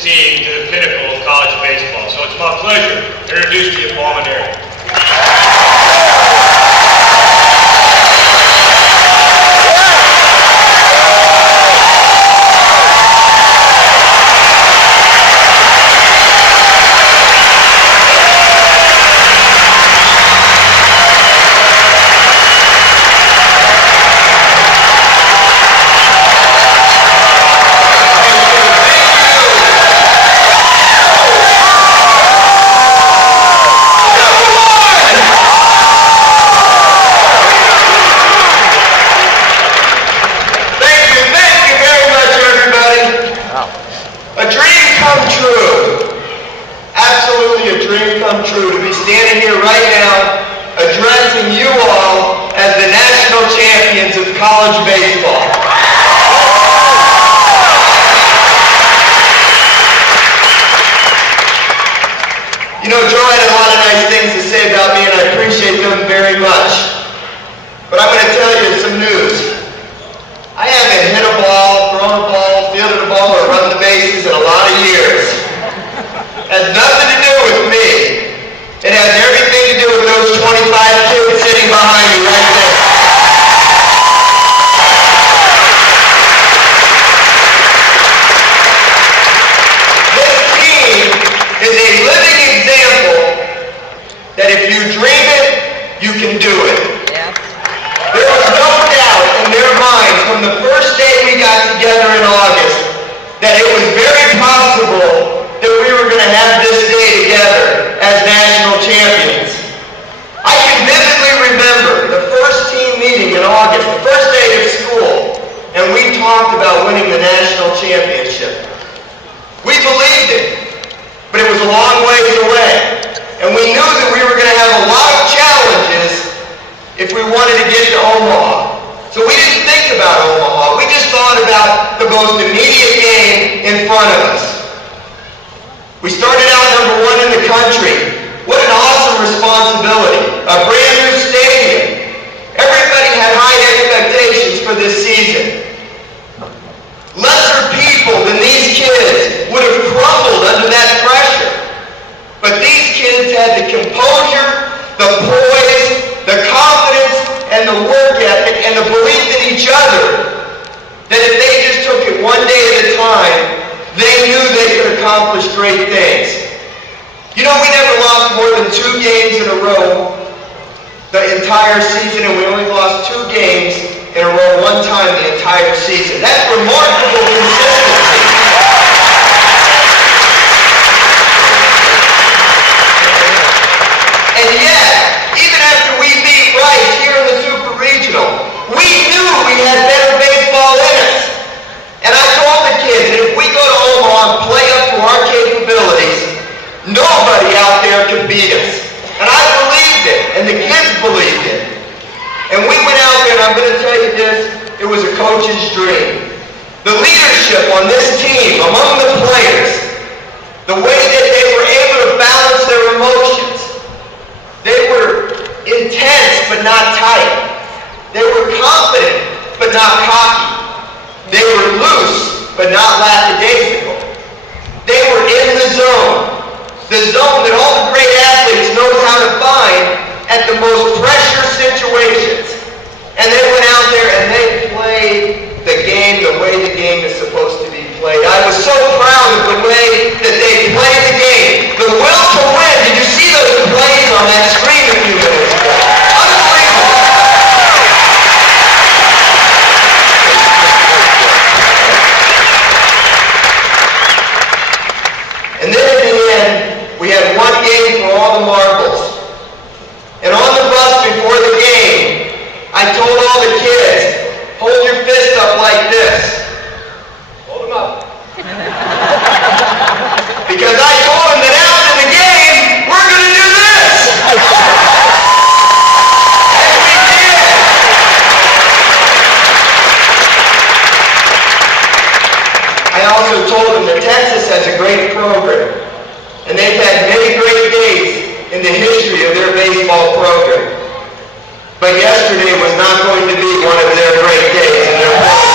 this team to the pinnacle of college baseball. So it's my pleasure to introduce to you Paul Mainieri. True to be standing here right now addressing you all as the national champions of college baseball. You know, Joe had a lot of nice things to say about me, and I appreciate them very much. But I'm going to tell you some news. I haven't hit a ball, thrown a ball, fielded a ball, or run the bases in a lot of years. It has nothing to do with me. It has everything to do with those 25 kids sitting behind me right there. This team is a living example that if you dream it, you can do it. Yeah. There was no doubt in their minds from the first day we got together in August that it was very possible that we were going to have this day together as national champions. I can vividly remember the first team meeting in August, the first day of school, and we talked about winning the national championship. We believed it, but it was a long ways away, and we knew that we were going to have a lot of challenges if we wanted to get to Omaha. So we didn't think about Omaha. We just thought about the most immediate game in front of us. We started out number 1 in the country. What an awesome responsibility. A brand new stadium. Everybody had high expectations for this season. Lesser people than these kids would have crumbled under that pressure. But these kids had the composure, the poise, the confidence, and the work ethic, and the belief in each other that if they just took it one day at a time, they knew they could accomplish great things. You know, we never lost more than 2 games in a row the entire season, and we only lost 2 games in a row one time the entire season. That's remarkable consistency. And yet, even after we beat Rice here in the Super Regional, we knew we had better baseball in us. And I told the kids that if we go to Omaha and play up to our capabilities, nobody out there can beat us. And I believed it, and the kids believed it. And we went out there, and I'm going to tell you this, it was a coach's dream. The leadership on this team, among the players, the way that they were able to balance their emotions, they were intense but not tight. They were confident but not cocky. They were loose, but not lackadaisical. They were in the zone that all the great athletes know how to find at the most pressure situations. And they went out there and they played the game the way the game is supposed to be played. I was so proud of the way that they played the game. The will to win. Did you see those plays on that screen a few minutes ago? Unbelievable. And then in the end, we had one game for all the marbles. And on the bus before the game, I told all the kids, hold your fist up like this. Hold them up. Because I told them that after the game, we're going to do this. And we did. I also told them that Texas has a great program. And they've had many great days in the history of their baseball program. But yesterday was not going to be one of their great days in their program.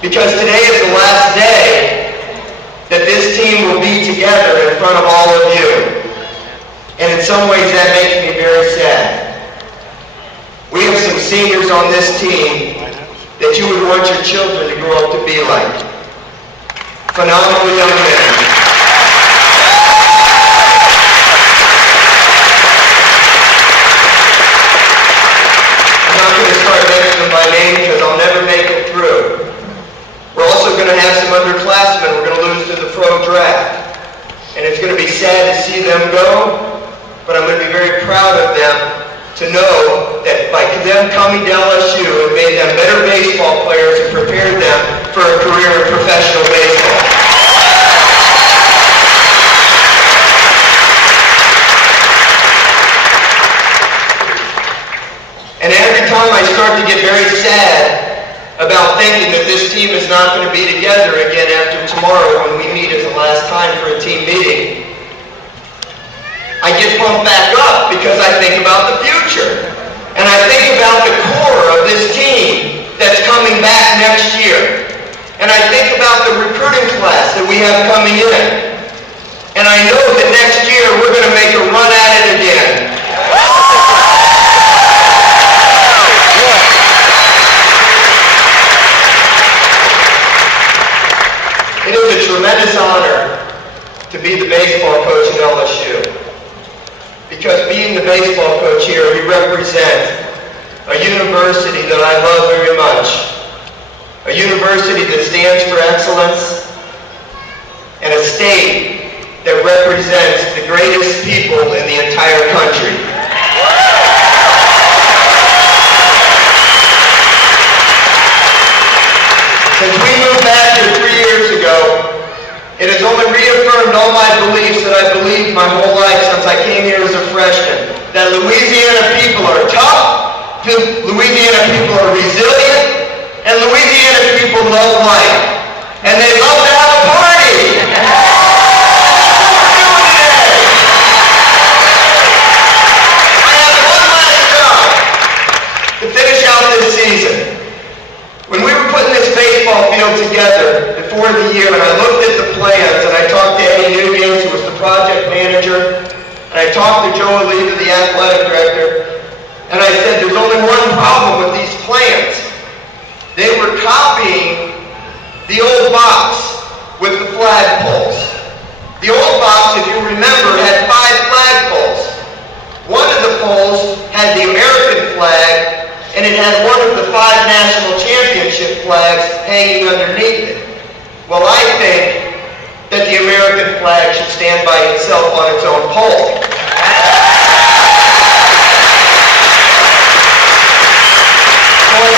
because today is the last day that this team will be together in front of all of you. And in some ways that makes me very sad. We have some seniors on this team that you would want your children to grow up to be like. Phenomenal young men. I'm not going to start mentioning them by name because I'll never make it through. We're also going to have some underclassmen we're going to lose to the pro draft. And it's going to be sad to see them go, but I'm going to be very proud of them to know that by them coming to LSU, it made them better baseball players and prepared them for a career in professional baseball. And every time I start to get very sad about thinking that this team is not going to be together again after tomorrow when we meet as the last time for a team meeting, I get pumped back up because I think about the future. And I think about the core of this team that's coming back next year. And I think about the recruiting class that we have coming in. And I know that next year we're going to make a run at it again. It is a tremendous honor to be the baseball coach at LSU. Because being the baseball coach here, we represent a university that I love very much. A university that stands for excellence, and a state that represents the greatest people in the entire country. Since we moved back here 3 years ago, it has only reaffirmed all my beliefs that I believed my whole life since I came here as a freshman. That Louisiana people are tough, Louisiana people are resilient, and Louisiana people love life. And they love to have a party. I have one last job to finish out this season. When we were putting this baseball field together before the year, and I looked at the plans, and I talked to Eddie Nugans, who was the project manager, and I talked to Joe Oliva, the athletic director, and I said, there's only one problem with these plans. They were copying the old box with the flagpoles. The old box, if you remember, had 5 flagpoles. One of the poles had the American flag, and it had one of the 5 national championship flags hanging underneath it. Well, I think that the American flag should stand by itself on its own pole. So I